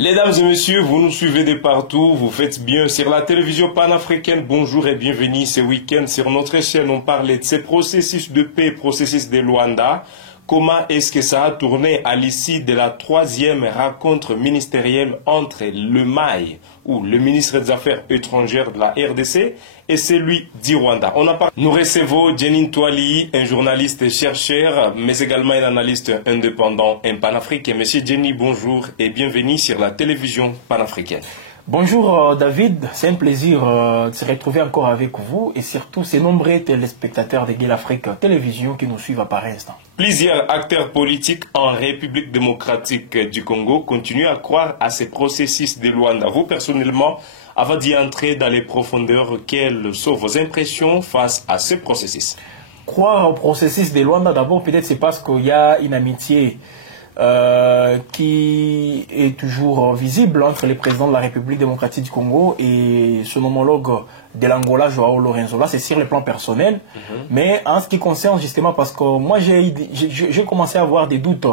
Mesdames et messieurs, vous nous suivez de partout, vous faites bien sur la télévision panafricaine. Bonjour et bienvenue ce week-end sur notre chaîne. On parlait de ces processus de paix, processus de Luanda. Comment est-ce que ça a tourné à l'issue de la troisième rencontre ministérielle entre le MAI, ou le ministre des Affaires étrangères de la RDC, et celui du Rwanda. Nous recevons Jeanine Touali, un journaliste chercheur, mais également un analyste indépendant, un panafricain. Monsieur Jenny, bonjour et bienvenue sur la télévision panafricaine. Bonjour David, c'est un plaisir de se retrouver encore avec vous et surtout ces nombreux téléspectateurs de Gueule Afrique Télévision qui nous suivent à par instant. Plusieurs acteurs politiques en République démocratique du Congo continuent à croire à ces processus de Luanda. Vous personnellement, avant d'y entrer dans les profondeurs, quelles sont vos impressions face à ce processus? Croire au processus de Luanda, d'abord peut-être c'est parce qu'il y a une amitié qui est toujours visible entre le président de la République démocratique du Congo et son homologue de l'Angola, Joao Lorenzo. Là, c'est sur le plan personnel. Mais en ce qui concerne justement, parce que moi, j'ai commencé à avoir des doutes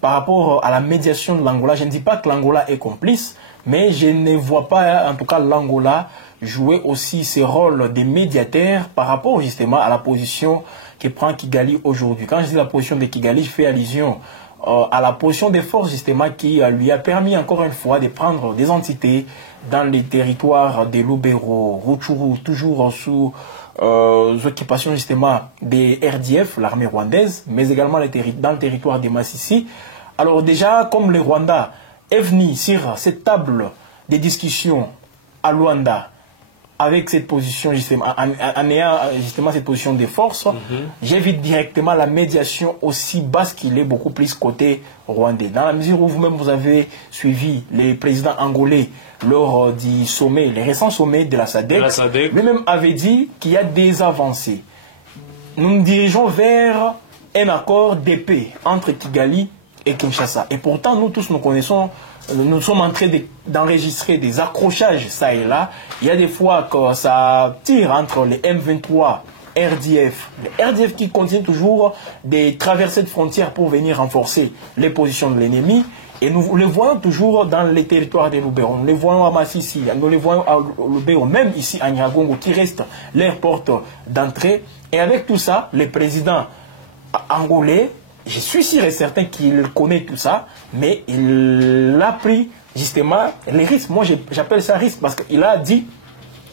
par rapport à la médiation de l'Angola. Je ne dis pas que l'Angola est complice, mais je ne vois pas, en tout cas, l'Angola jouer aussi ce rôle de médiateur par rapport justement à la position que prend Kigali aujourd'hui. Quand je dis la position de Kigali, je fais allusion à la position des forces justement qui lui a permis encore une fois de prendre des entités dans les territoires de Lubero, Rutshuru, toujours sous occupation justement des RDF, l'armée rwandaise, mais également dans le territoire de Massissi. Alors déjà, comme le Rwanda est venu sur cette table de discussion à Luanda, avec cette position justement, en ayant justement cette position de force, j'évite directement la médiation aussi basse qu'il est beaucoup plus côté rwandais. Dans la mesure où vous-même vous avez suivi les présidents angolais lors du sommet, les récents sommets de la SADC, lui-même avait dit qu'il y a des avancées. Nous nous dirigeons vers un accord de paix entre Kigali et Kinshasa. Et pourtant, nous tous nous connaissons. Nous sommes en train d'enregistrer des accrochages ça et là. Il y a des fois que ça tire entre les M23, RDF. Les RDF qui continuent toujours de traverser de frontières pour venir renforcer les positions de l'ennemi. Et nous les voyons toujours dans les territoires de Lubero. Nous les voyons à Massissi, nous les voyons à Lubero, même ici à Nyiragongo, qui reste leur porte d'entrée. Et avec tout ça, le président angolais, je suis sûr et certain qu'il connaît tout ça, mais il a pris justement les risques. Moi, j'appelle ça risque parce qu'il a dit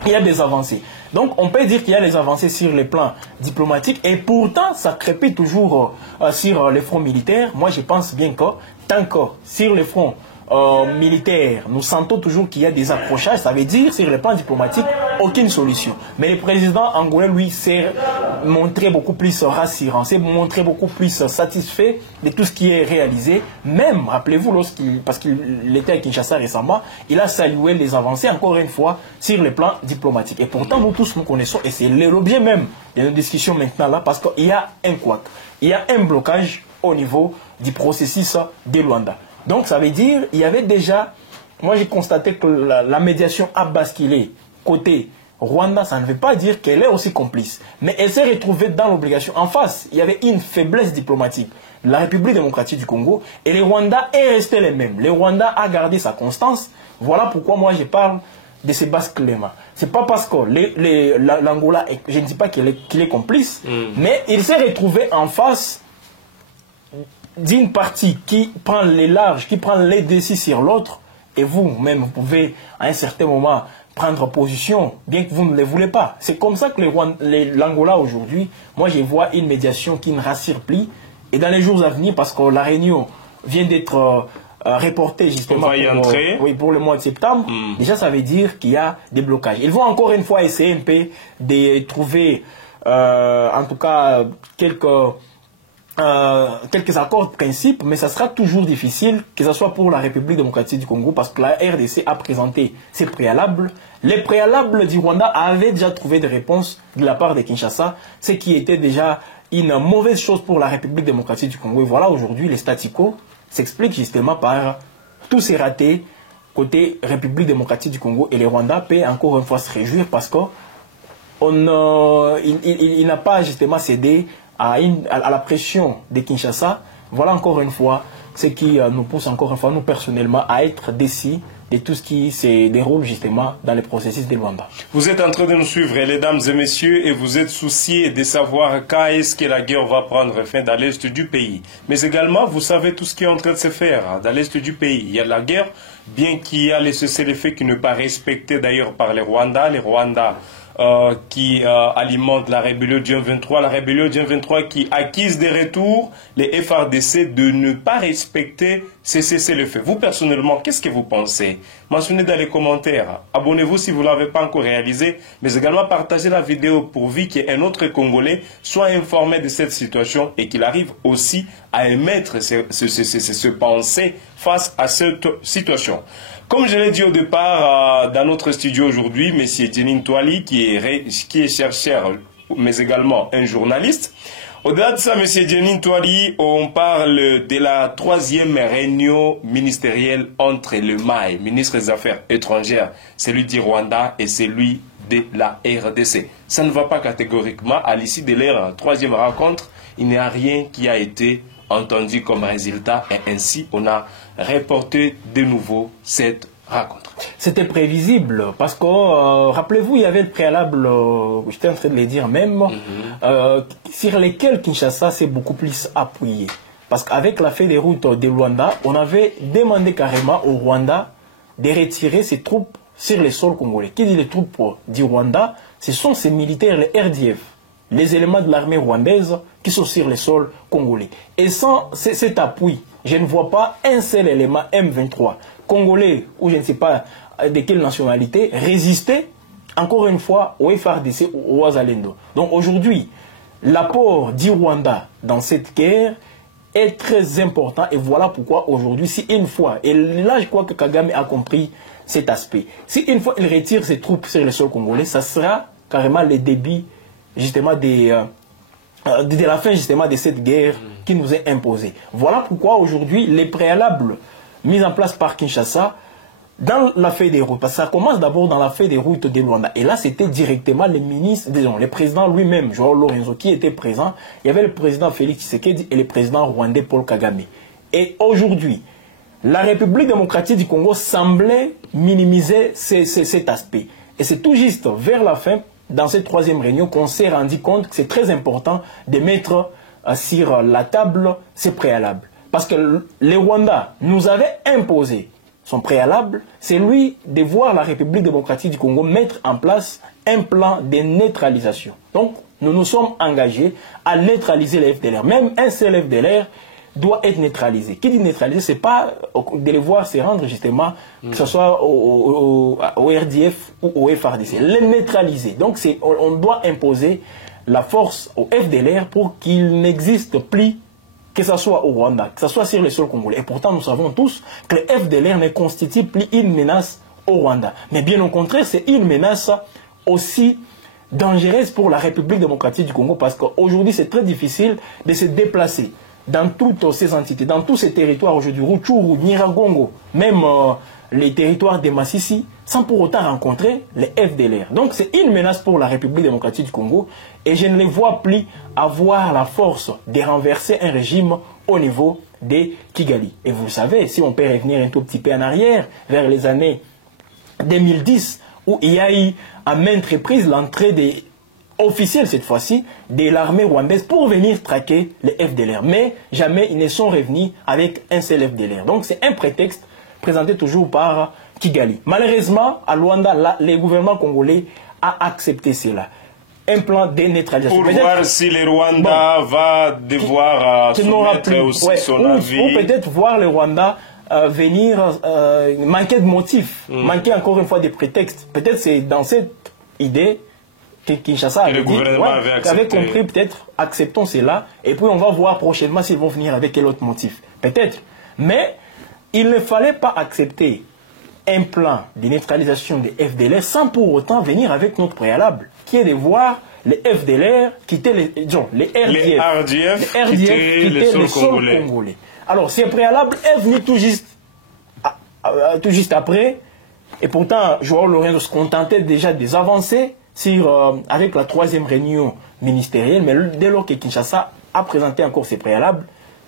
qu'il y a des avancées. Donc, on peut dire qu'il y a des avancées sur les plans diplomatiques et pourtant, ça crépite toujours sur les fronts militaires. Moi, je pense bien que tant que sur les fronts militaires, nous sentons toujours qu'il y a des accrochages, ça veut dire sur les plans diplomatiques, aucune solution. Mais le président angolais, lui, s'est montré beaucoup plus rassurant, s'est montré beaucoup plus satisfait de tout ce qui est réalisé. Même, rappelez-vous, parce qu'il était à Kinshasa récemment, il a salué les avancées, encore une fois, sur les plans diplomatiques. Et pourtant, nous tous nous connaissons, et c'est l'objet même de nos discussions maintenant là, parce qu'il y a un couac, il y a un blocage au niveau du processus de Luanda. Donc ça veut dire il y avait déjà, moi j'ai constaté que la médiation a basculé côté Rwanda, ça ne veut pas dire qu'elle est aussi complice, mais elle s'est retrouvée dans l'obligation. En face, il y avait une faiblesse diplomatique. La République démocratique du Congo et le Rwanda est resté les mêmes. Le Rwanda a gardé sa constance. Voilà pourquoi moi je parle de ces basculements. C'est pas parce que l'Angola, je ne dis pas qu'il est complice, mais il s'est retrouvé en face d'une partie qui prend les larges, qui prend les décisions sur l'autre, et vous-même, vous pouvez à un certain moment prendre position, bien que vous ne le voulez pas. C'est comme ça que l'Angola aujourd'hui, moi je vois une médiation qui ne rassure plus, et dans les jours à venir, parce que la réunion vient d'être reportée justement pour le mois de septembre, déjà ça veut dire qu'il y a des blocages. Ils vont encore une fois essayer un peu de trouver, en tout cas, quelques accords de principe, mais ça sera toujours difficile, que ce soit pour la République démocratique du Congo, parce que la RDC a présenté ses préalables. Les préalables du Rwanda avaient déjà trouvé des réponses de la part de Kinshasa, ce qui était déjà une mauvaise chose pour la République démocratique du Congo. Et voilà, aujourd'hui, les statu quo s'expliquent justement par tous ces ratés côté République démocratique du Congo, et le Rwanda peut encore une fois se réjouir parce qu'il n'a pas justement cédé à la pression de Kinshasa. Voilà encore une fois ce qui nous pousse encore une fois, nous personnellement, à être décis de tout ce qui se déroule justement dans le processus de Luanda. Vous êtes en train de nous suivre, mesdames et messieurs, et vous êtes souciés de savoir quand est-ce que la guerre va prendre fin dans l'est du pays. Mais également, vous savez tout ce qui est en train de se faire dans l'est du pays. Il y a la guerre, bien qu'il y a les cessez-le-feu qui ne pas respecté d'ailleurs par les Rwandais. Les Rwandais qui alimente la rébellion du M23, la rébellion du M23 qui acquise des retours les FRDC de ne pas respecter ces cessez-le-feu. Vous, personnellement, qu'est-ce que vous pensez? Mentionnez dans les commentaires. Abonnez-vous si vous ne l'avez pas encore réalisé, mais également partagez la vidéo pourvu qu'un autre Congolais soit informé de cette situation et qu'il arrive aussi à émettre ce pensée face à cette situation. Comme je l'ai dit au départ, dans notre studio aujourd'hui, M. Djenin Touali, qui est chercheur, mais également un journaliste. Au-delà de ça, M. Djenin Touali, on parle de la 3e réunion ministérielle entre le MAE, ministre des Affaires étrangères, celui du Rwanda et celui de la RDC. Ça ne va pas catégoriquement. À l'issue de leur 3e rencontre, il n'y a rien qui a été entendu comme résultat et ainsi on a reporté de nouveau cette rencontre. C'était prévisible parce que, rappelez-vous, il y avait le préalable, j'étais en train de le dire même, sur lesquels Kinshasa s'est beaucoup plus appuyé. Parce qu'avec la feuille de route de Luanda, on avait demandé carrément au Rwanda de retirer ses troupes sur les sols congolais. Qui dit les troupes du Rwanda? Ce sont ces militaires, les RDF. Les éléments de l'armée rwandaise qui sont sur les sols congolais. Et sans cet appui, je ne vois pas un seul élément M23 congolais, ou je ne sais pas de quelle nationalité, résister encore une fois au FRDC ou au Wazalendo. Donc aujourd'hui, l'apport du Rwanda dans cette guerre est très important et voilà pourquoi aujourd'hui, si une fois, et là je crois que Kagame a compris cet aspect, si une fois il retire ses troupes sur les sols congolais, ça sera carrément le début justement de la fin justement de cette guerre qui nous est imposée. Voilà pourquoi aujourd'hui les préalables mis en place par Kinshasa dans la feuille des routes, parce que ça commence d'abord dans la feuille des routes de Luanda, et là c'était directement les ministres, disons, le président lui-même, Joao Lorenzo, qui était présent. Il y avait le président Félix Tshisekedi et le président rwandais Paul Kagame. Et aujourd'hui, la République démocratique du Congo semblait minimiser cet aspect. Et c'est tout juste vers la fin, dans cette 3e réunion, qu'on s'est rendu compte que c'est très important de mettre sur la table ces préalables. Parce que le Rwanda nous avait imposé son préalable, c'est lui de voir la République démocratique du Congo mettre en place un plan de neutralisation. Donc, nous nous sommes engagés à neutraliser les FDLR. Même un seul FDLR doit être neutralisé. Qui dit neutraliser, c'est pas de les voir se rendre justement, que ce soit au RDF ou au FRDC. Les neutraliser. Donc on doit imposer la force au FDLR pour qu'il n'existe plus, que ce soit au Rwanda, que ce soit sur le sol congolais. Et pourtant, nous savons tous que le FDLR ne constitue plus une menace au Rwanda. Mais bien au contraire, c'est une menace aussi dangereuse pour la République démocratique du Congo parce qu'aujourd'hui, c'est très difficile de se déplacer dans toutes ces entités, dans tous ces territoires aujourd'hui, Rutshuru, Nyiragongo, même les territoires de Massissi, sans pour autant rencontrer les FDLR. Donc c'est une menace pour la République démocratique du Congo et je ne les vois plus avoir la force de renverser un régime au niveau de Kigali. Et vous le savez, si on peut revenir un tout petit peu en arrière, vers les années 2010, où il y a eu à maintes reprises l'entrée des officiels cette fois-ci de l'armée rwandaise pour venir traquer les FDLR. Mais jamais ils ne sont revenus avec un seul FDLR. Donc c'est un prétexte présenté toujours par Kigali. Malheureusement, à Luanda, le gouvernement congolais a accepté cela. Un plan de neutralisation. Pour voir si le Rwanda va devoir soumettre aussi son avis. Ou peut-être voir le Rwanda venir manquer de motifs, manquer encore une fois de prétextes. Peut-être c'est dans cette idée Kinshasa avait compris, peut-être acceptons cela et puis on va voir prochainement s'ils vont venir avec quel autre motif, peut-être. Mais il ne fallait pas accepter un plan de neutralisation des FDLR sans pour autant venir avec notre préalable, qui est de voir les FDLR quitter les RDF quitter les sols congolais. Alors ce préalable est venu tout juste après, et pourtant Joao Lorenzo se contentait déjà des avancées avec la 3e réunion ministérielle, mais dès lors que Kinshasa a présenté encore ses préalables,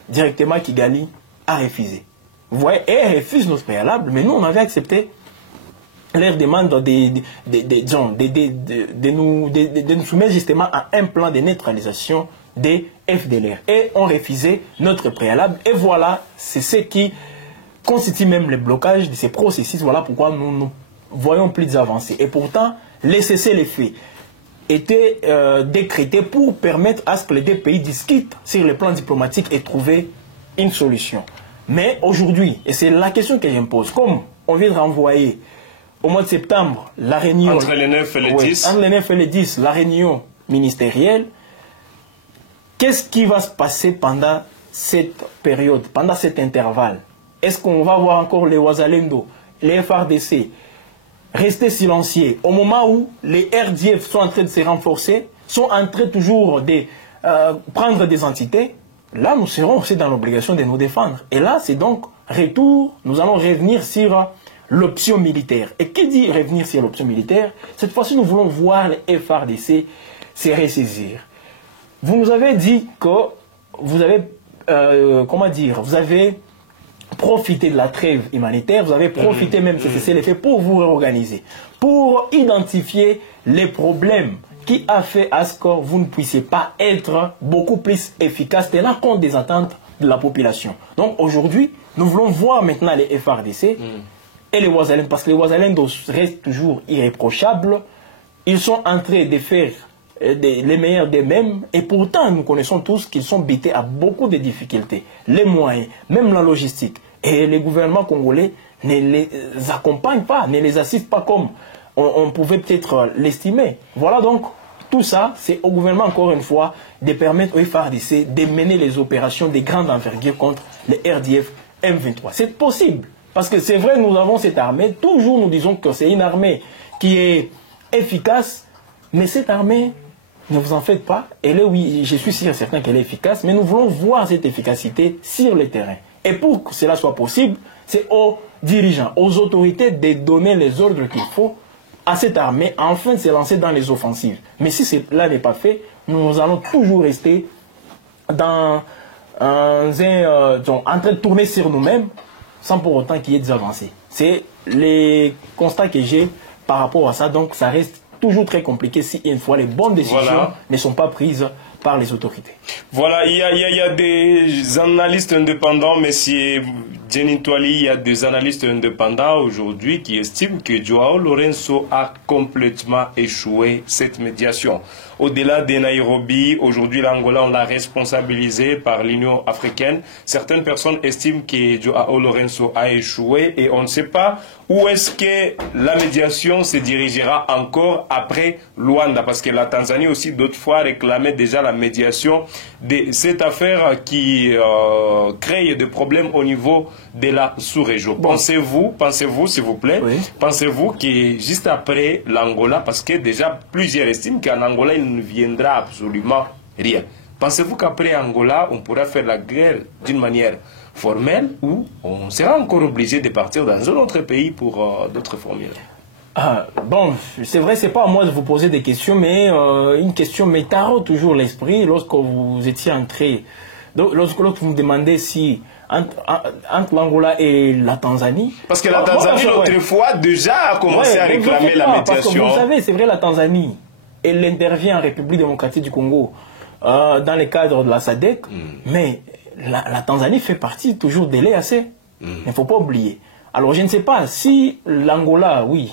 directement Kigali a refusé. Vous voyez, elle refuse notre préalable, mais nous, on avait accepté leur demande de nous soumettre justement à un plan de neutralisation des FDLR. Et on refusait notre préalable. Et voilà, c'est ce qui constitue même le blocage de ces processus. Voilà pourquoi nous ne voyons plus d'avancées. Et pourtant, les cessez-le-feu était décrété pour permettre à ce que les deux pays discutent sur le plan diplomatique et trouver une solution. Mais aujourd'hui, et c'est la question que je me pose, comme on vient de renvoyer au mois de septembre la réunion... Entre les 9 et les 10. Entre les 9 et les 10, la réunion ministérielle, qu'est-ce qui va se passer pendant cette période, pendant cet intervalle? Est-ce qu'on va voir encore les Ouazalendo, les FRDC rester silencieux au moment où les RDF sont en train de se renforcer, sont en train toujours de prendre des entités? Là, nous serons aussi dans l'obligation de nous défendre. Et là, c'est donc retour, nous allons revenir sur l'option militaire. Et qui dit revenir sur l'option militaire? Cette fois-ci, nous voulons voir les FRDC se ressaisir. Vous nous avez dit que vous avez, vous avez profité de la trêve humanitaire, vous avez profité même de ces effets pour vous réorganiser, pour identifier les problèmes qui a fait à ce que vous ne puissiez pas être beaucoup plus efficace tenant compte des attentes de la population. Donc aujourd'hui, nous voulons voir maintenant les FRDC et les Ouazalendo, parce que les Ouazalendo restent toujours irréprochables. Ils sont en train de faire les meilleurs d'eux-mêmes, et pourtant nous connaissons tous qu'ils sont bités à beaucoup de difficultés, les moyens, même la logistique, et les gouvernements congolais ne les accompagnent pas, ne les assistent pas comme on pouvait peut-être l'estimer. Voilà, donc tout ça, c'est au gouvernement encore une fois de permettre aux FARDC de mener les opérations de grande envergure contre les RDF M23. C'est possible, parce que c'est vrai, nous avons cette armée, toujours nous disons que c'est une armée qui est efficace, mais cette armée, ne vous en faites pas, elle est, oui, je suis sûr et certain qu'elle est efficace, mais nous voulons voir cette efficacité sur le terrain. Et pour que cela soit possible, c'est aux dirigeants, aux autorités de donner les ordres qu'il faut à cette armée, enfin de se lancer dans les offensives. Mais si cela n'est pas fait, nous allons toujours rester en train de tourner sur nous-mêmes, sans pour autant qu'il y ait des avancées. C'est les constats que j'ai par rapport à ça, donc ça reste toujours très compliqué si une fois les bonnes décisions ne sont pas prises par les autorités. Voilà, il y a des analystes indépendants, messieurs Jenny Toali, il y a des analystes indépendants aujourd'hui qui estiment que Joao Lourenço a complètement échoué cette médiation. Au-delà de Nairobi, aujourd'hui l'Angola, on l'a responsabilisé par l'Union africaine. Certaines personnes estiment que Joao Lourenço a échoué et on ne sait pas où est-ce que la médiation se dirigera encore après Luanda, parce que la Tanzanie aussi d'autres fois réclamait déjà la médiation de cette affaire qui crée des problèmes au niveau de la sous-région. Bon. Pensez-vous s'il vous plaît, pensez-vous que juste après l'Angola, parce que déjà plusieurs estiment qu'en Angola il ne viendra absolument rien. Pensez-vous qu'après Angola, on pourra faire la guerre d'une manière formelle ou on sera encore obligé de partir dans un autre pays pour d'autres formules? Bon, c'est vrai, c'est pas à moi de vous poser des questions, mais une question me taraude toujours l'esprit lorsque vous étiez entré. Lorsque vous me demandez si entre l'Angola et la Tanzanie. Parce que la Tanzanie, autrefois, déjà a commencé à réclamer la médiation. Parce que vous savez, c'est vrai, la Tanzanie, elle intervient en République démocratique du Congo dans le cadre de la SADC, mais la Tanzanie fait partie toujours de l'EAC. Il ne faut pas oublier. Alors, je ne sais pas si l'Angola, oui,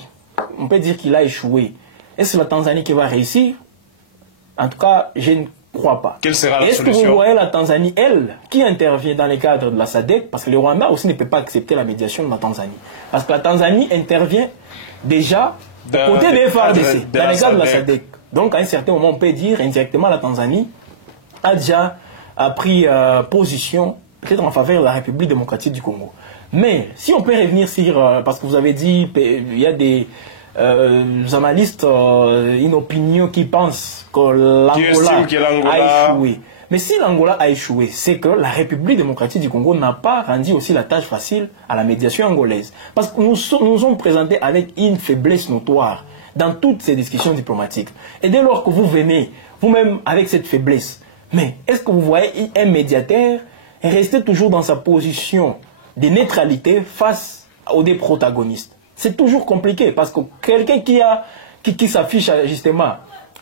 on peut dire qu'il a échoué. Est-ce la Tanzanie qui va réussir? En tout cas, je ne crois pas. Quelle sera la solution? Est-ce que vous voyez la Tanzanie, elle, qui intervient dans le cadre de la SADC? Parce que le Rwanda aussi ne peut pas accepter la médiation de la Tanzanie. Parce que la Tanzanie intervient déjà aux côté des FARDC, dans le cadre de la SADC. Donc, à un certain moment, on peut dire indirectement la Tanzanie a déjà pris position, peut-être en faveur de la République démocratique du Congo. Mais si on peut revenir sur, parce que vous avez dit, il y a des analystes, une opinion qui pense que l'Angola a échoué. Mais si l'Angola a échoué, c'est que la République démocratique du Congo n'a pas rendu aussi la tâche facile à la médiation angolaise. Parce que nous sommes présentés avec une faiblesse notoire dans toutes ces discussions diplomatiques. Et dès lors que vous venez, vous-même, avec cette faiblesse, mais est-ce que vous voyez un médiateur rester toujours dans sa position de neutralité face aux deux protagonistes. C'est toujours compliqué parce que quelqu'un qui s'affiche justement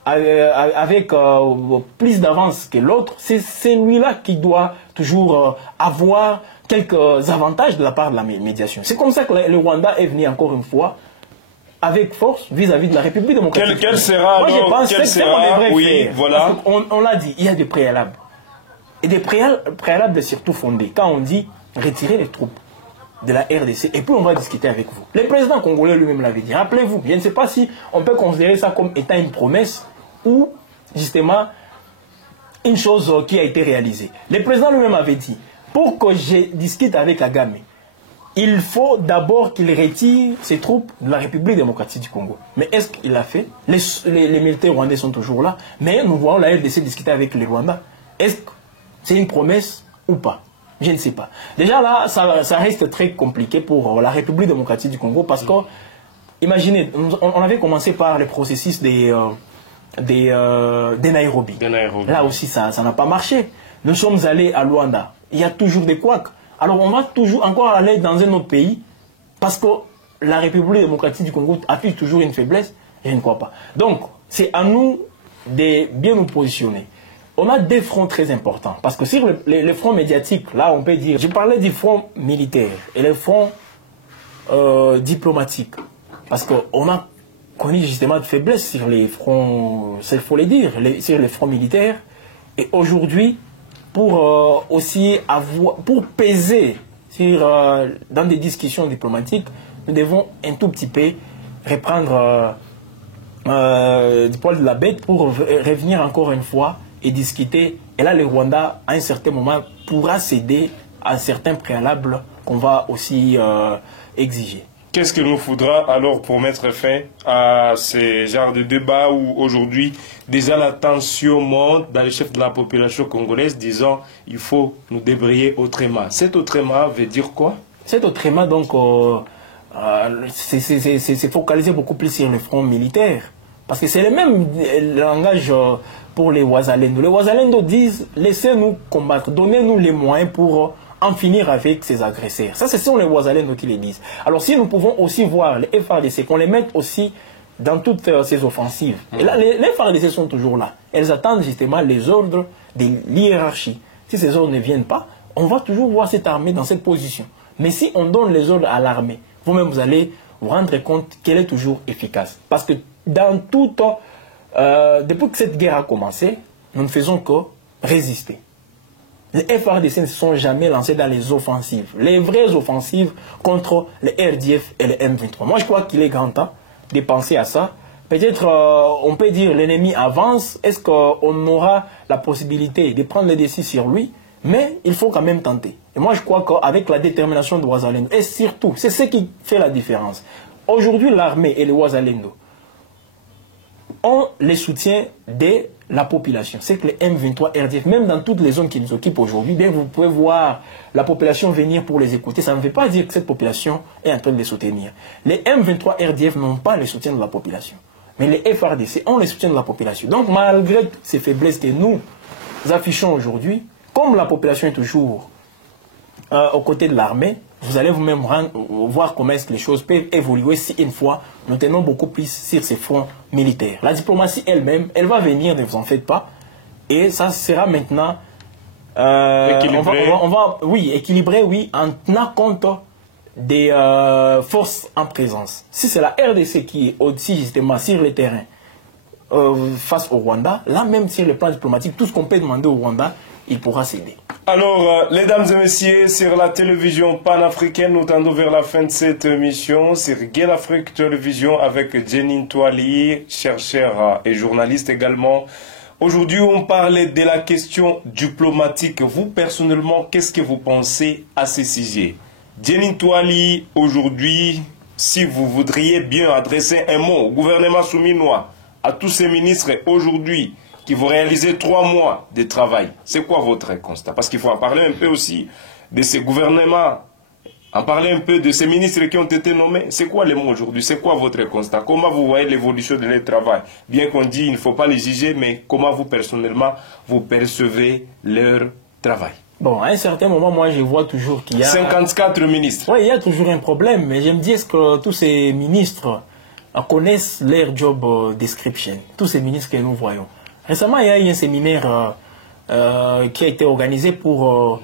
avec plus d'avance que l'autre, c'est celui-là qui doit toujours avoir quelques avantages de la part de la médiation. C'est comme ça que le Rwanda est venu encore une fois avec force vis-à-vis de la République démocratique. Quel sera Moi, je pense que oui, voilà. On l'a dit, il y a des préalables. Et des préalables surtout fondés. Quand on dit retirer les troupes de la RDC, et puis on va discuter avec vous. Le président congolais lui-même l'avait dit. Rappelez-vous, je ne sais pas si on peut considérer ça comme étant une promesse ou justement une chose qui a été réalisée. Le président lui-même avait dit, pour que je discute avec Kagame, il faut d'abord qu'il retire ses troupes de la République démocratique du Congo. Mais est-ce qu'il l'a fait? Les militaires rwandais sont toujours là, mais nous voyons la RDC discuter avec les Rwandais. Est-ce que c'est une promesse ou pas? Je ne sais pas. Déjà là, ça reste très compliqué pour la République démocratique du Congo parce que, imaginez, on avait commencé par le processus des Nairobi. Là aussi, ça n'a pas marché. Nous sommes allés à Luanda. Il y a toujours des couacs. Alors on va toujours encore aller dans un autre pays parce que la République démocratique du Congo affiche toujours une faiblesse. Je ne crois pas. Donc, c'est à nous de bien nous positionner. On a des fronts très importants. Parce que sur les fronts médiatiques, là, on peut dire... Je parlais du front militaire et le front diplomatique. Parce qu'on a connu justement de faiblesses sur les fronts, il faut le dire, sur les fronts militaires. Et aujourd'hui, pour aussi avoir... Pour peser dans des discussions diplomatiques, nous devons un tout petit peu reprendre du poil de la bête pour revenir encore une fois et discuter. Et là, le Rwanda, à un certain moment, pourra céder à certains préalables qu'on va aussi exiger. Qu'est-ce qu'il nous faudra alors pour mettre fin à ces genres de débats où aujourd'hui, déjà la tension monte dans les chefs de la population congolaise disant il faut nous débrouiller autrement. Cet autrement veut dire quoi? Cet autrement, donc, c'est focalisé beaucoup plus sur le front militaire. Parce que c'est le même langage pour les Wazalendo. Les Wazalendo disent, laissez-nous combattre, donnez-nous les moyens pour en finir avec ces agresseurs. Ça, ce sont les Wazalendo qui les disent. Alors si nous pouvons aussi voir les FARDC, qu'on les mette aussi dans toutes ces offensives. Et là, les FARDC sont toujours là. Elles attendent justement les ordres de l'hiérarchie. Si ces ordres ne viennent pas, on va toujours voir cette armée dans cette position. Mais si on donne les ordres à l'armée, vous-même, vous allez vous rendre compte qu'elle est toujours efficace. Parce que dans tout temps, depuis que cette guerre a commencé, nous ne faisons que résister. Les FARDC ne se sont jamais lancés dans les offensives, les vraies offensives contre les RDF et les M23. Moi, je crois qu'il est grand temps de penser à ça. Peut-être, on peut dire, l'ennemi avance. Est-ce qu'on aura la possibilité de prendre le décis sur lui? Mais il faut quand même tenter. Et moi, je crois qu'avec la détermination de Wazalendo, et surtout, c'est ce qui fait la différence. Aujourd'hui, l'armée et les Wazalendo ont les soutiens de la population. C'est que les M23 RDF, même dans toutes les zones qui nous occupent aujourd'hui, dès que vous pouvez voir la population venir pour les écouter, ça ne veut pas dire que cette population est en train de les soutenir. Les M23 RDF n'ont pas le soutien de la population. Mais les FARDC ont le soutien de la population. Donc, malgré ces faiblesses que nous affichons aujourd'hui, comme la population est toujours aux côtés de l'armée, vous allez vous-même voir comment est-ce que les choses peuvent évoluer si une fois nous tenons beaucoup plus sur ces fronts militaires. La diplomatie elle-même, elle va venir, ne vous en faites pas, et ça sera maintenant équilibré. Équilibré, oui, en tenant compte des forces en présence. Si c'est la RDC qui est aussi justement sur le terrain face au Rwanda, là même sur le plan diplomatique, tout ce qu'on peut demander au Rwanda, il pourra céder. Alors, mesdames et messieurs, sur la télévision panafricaine, nous tendons vers la fin de cette émission. Sur Gain Afrique Télévision avec Jeanine Toali, chercheur et journaliste également. Aujourd'hui, on parlait de la question diplomatique. Vous, personnellement, qu'est-ce que vous pensez à ce sujet? Jeanine Toali, aujourd'hui, si vous voudriez bien adresser un mot au gouvernement souminois, à tous ces ministres aujourd'hui, qui vont réaliser 3 mois de travail. C'est quoi votre constat? Parce qu'il faut en parler un peu aussi de ces gouvernements, en parler un peu de ces ministres qui ont été nommés. C'est quoi les mots aujourd'hui? C'est quoi votre constat? Comment vous voyez l'évolution de leur travail? Bien qu'on dit qu'il ne faut pas les juger, mais comment vous personnellement, vous percevez leur travail? Bon, à un certain moment, moi, je vois toujours qu'il y a... 54 ministres. Oui, il y a toujours un problème, mais je me dis, est-ce que tous ces ministres connaissent leur job description, tous ces ministres que nous voyons. Récemment, il y a eu un séminaire qui a été organisé pour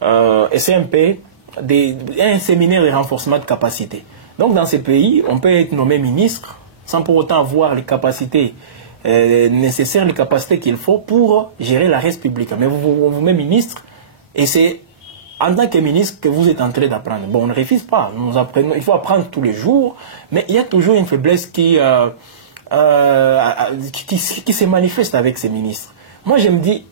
SMP, un séminaire de renforcement de capacité. Donc, dans ces pays, on peut être nommé ministre sans pour autant avoir les capacités nécessaires, les capacités qu'il faut pour gérer la res publica. Mais on vous met ministre, et c'est en tant que ministre que vous êtes en train d'apprendre. Bon, on ne refuse pas, nous apprenons, il faut apprendre tous les jours, mais il y a toujours une faiblesse qui se manifeste avec ces ministres. Moi, je me dis,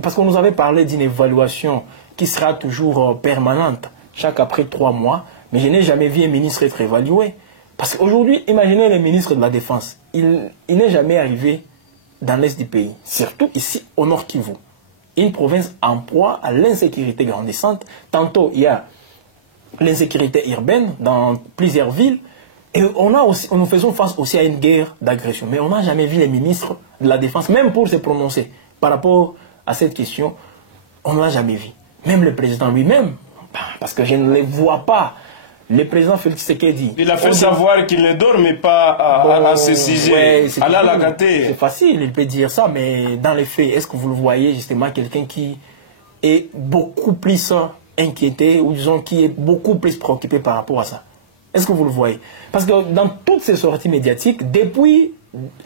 parce qu'on nous avait parlé d'une évaluation qui sera toujours permanente, chaque après 3 mois, mais je n'ai jamais vu un ministre être évalué. Parce qu'aujourd'hui, imaginez le ministre de la Défense, il n'est jamais arrivé dans l'est du pays, surtout ici au Nord Kivu. Une province en proie à l'insécurité grandissante. Tantôt, il y a l'insécurité urbaine dans plusieurs villes. Et nous faisons face aussi à une guerre d'agression. Mais on n'a jamais vu les ministres de la Défense, même pour se prononcer par rapport à cette question, on ne l'a jamais vu. Même le président lui-même, parce que je ne le vois pas. Le président Félix Tshisekedi... Il a fait savoir qu'il ne dormait pas à ce sujet. C'est facile, il peut dire ça, mais dans les faits, est-ce que vous le voyez justement quelqu'un qui est beaucoup plus inquiété, ou disons qui est beaucoup plus préoccupé par rapport à ça? Est-ce que vous le voyez? Parce que dans toutes ces sorties médiatiques, depuis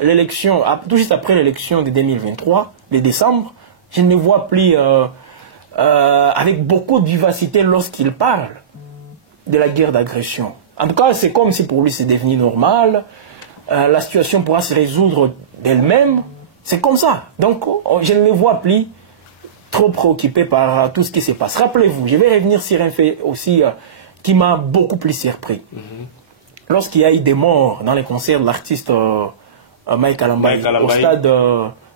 l'élection, tout juste après l'élection de 2023, de décembre, je ne vois plus avec beaucoup de vivacité lorsqu'il parle de la guerre d'agression. En tout cas, c'est comme si pour lui c'est devenu normal, la situation pourra se résoudre d'elle-même, c'est comme ça. Donc, je ne le vois plus trop préoccupé par tout ce qui se passe. Rappelez-vous, je vais revenir sur un fait aussi qui m'a beaucoup plus surpris. Lorsqu'il y a eu des morts dans les concerts de l'artiste Mike Alambaye au stade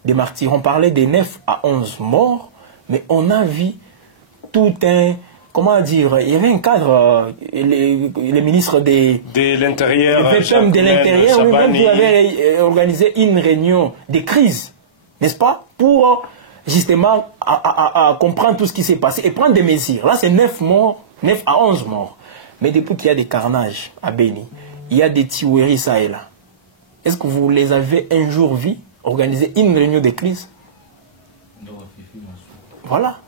des Martyrs, on parlait de 9 à 11 morts, mais on a vu tout un... Comment dire, il y avait un cadre, les ministres de l'Intérieur, lui-même qui avait organisé une réunion de crise, n'est-ce pas, pour justement à comprendre tout ce qui s'est passé et prendre des mesures. Là, c'est 9 morts, 9 à 11 morts. Mais depuis qu'il y a des carnages à Beni, il y a des tueries ça et là. Est-ce que vous les avez un jour vus organiser une réunion de crise? Voilà.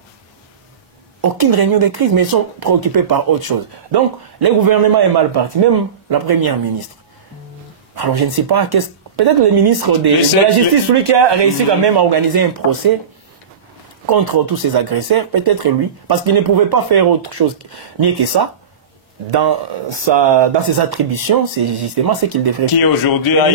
Aucune réunion de crise, mais ils sont préoccupés par autre chose. Donc, le gouvernement est mal parti, même la première ministre. Alors, je ne sais pas, peut-être le ministre de la Justice, celui qui a réussi quand même à organiser un procès contre tous ces agresseurs, peut-être lui, parce qu'il ne pouvait pas faire autre chose mieux que ça. Dans ses attributions, c'est justement ce qu'il devrait faire. Qui aujourd'hui a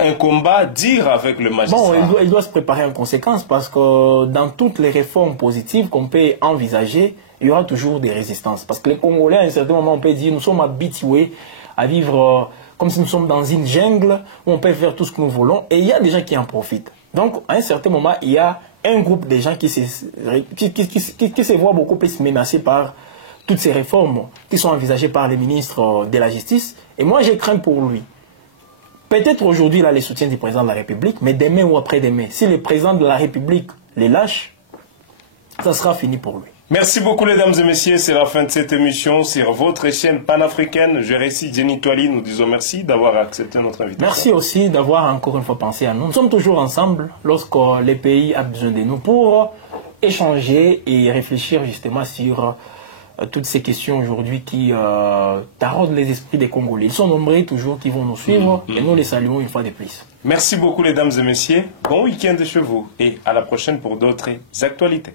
un combat dire avec le magistrat. Bon, il doit se préparer en conséquence parce que dans toutes les réformes positives qu'on peut envisager, il y aura toujours des résistances. Parce que les Congolais, à un certain moment, on peut dire, nous sommes habitués à vivre comme si nous sommes dans une jungle où on peut faire tout ce que nous voulons et il y a des gens qui en profitent. Donc, à un certain moment, il y a un groupe de gens qui se voient beaucoup plus menacés par toutes ces réformes qui sont envisagées par les ministres de la Justice. Et moi, je crains pour lui. Peut-être aujourd'hui, il a le soutien du président de la République, mais demain ou après-demain, si le président de la République les lâche, ça sera fini pour lui. Merci beaucoup, mesdames et messieurs. C'est la fin de cette émission sur votre chaîne panafricaine. Je récite Jenny Toali. Nous disons merci d'avoir accepté notre invitation. Merci aussi d'avoir encore une fois pensé à nous. Nous sommes toujours ensemble lorsque les pays ont besoin de nous pour échanger et réfléchir justement sur toutes ces questions aujourd'hui qui taraudent les esprits des Congolais. Ils sont nombreux toujours qui vont nous suivre et nous les saluons une fois de plus. Merci beaucoup, mesdames et messieurs. Bon week-end chez vous et à la prochaine pour d'autres actualités.